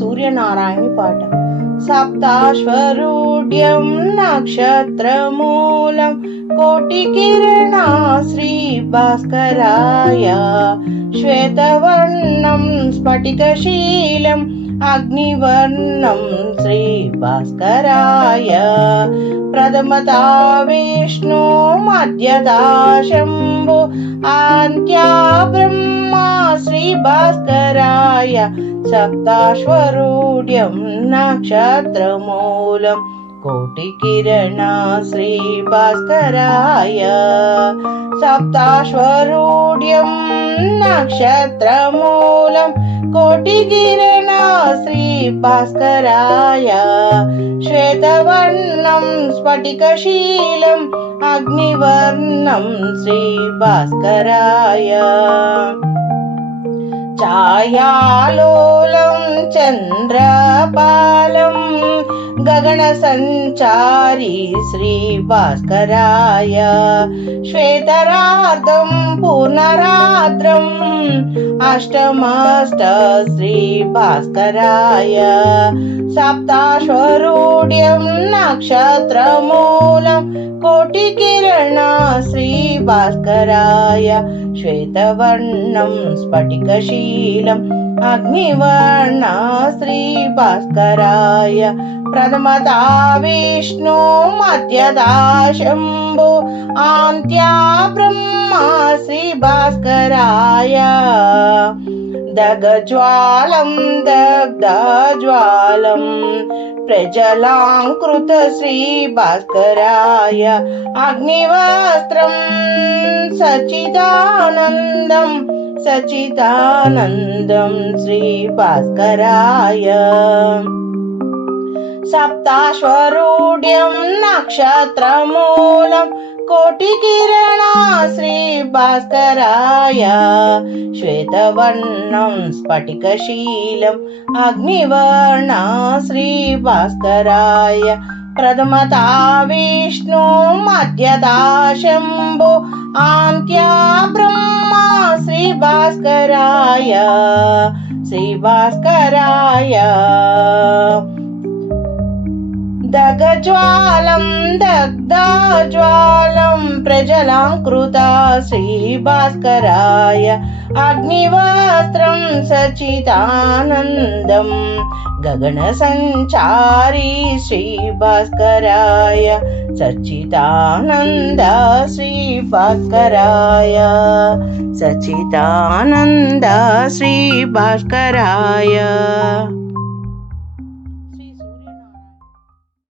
సూర్యనారాయణ పాట సప్తాశ్వరుడ్యం నక్షత్రమూలం కోటి కిరణ శ్రీ భాస్కరాయ. శ్వేతవర్ణం స్ఫటికశీలం అగ్నివర్ణం శ్రీ భాస్కరాయ. ప్రథమతా విష్ణు మధ్యతా శంభు ఆంత్యా బ్రహ్మ श्रीभास्कराय सप्ताश्वरूढ्यं नक्षत्रमूलम् कोटिकिरणा श्रीभास्कराय सप्ताश्वरूढ्यं नक्षत्रमूलं कोटिकिरणा श्रीभास्कराय श्वेतवर्णं स्फटिकशीलम् अग्निवर्णं श्रीभास्कराय ఛాయాలోలం చంద్రపాలం गगनसञ्चारी श्रीभास्कराय। श्वेतरात्रं पुनराद्रम् अष्टमाष्ट श्रीभास्कराय। सप्ताश्वरूढ्यं नक्षत्रमूलं कोटिकिरण श्रीभास्कराय। श्वेतवर्णं स्फटिकशीलम् కిరణ శ్రీ భాస్కరాయ శ్వేతవర్ణం స్ఫటికశీలం అగ్నివర్ణ శ్రీ భాస్కరాయ ప్రథమతా విష్ణు మధ్యదా శంభు ఆంత్యా బ్రహ్మా శ్రీ భాస్కరాయ దగజ్వాలం దగ్ధజ్వాలం ప్రజలాంకృత శ్రీ భాస్కరాయ అగ్నివస్త్రం సచిదానందం సచిదానందం శ్రీ భాస్కరాయ సప్తాశ్వరూఢ్యం నక్షత్రమూలం కోటి భాస్కరాయ శ్రీ భాస్కరాయ దగజ్వాలం దగ్ధజ్వాలం ప్రజలాంకృత శ్రీ భాస్కరాయ అగ్నివస్త్రం సచితానందం గగన సంచారీ శ్రీభాస్కరాయ. భాస్కరాయ సచితానంద శ్రీ భాస్కరాయ సచితానంద శ్రీ భాస్కరాయ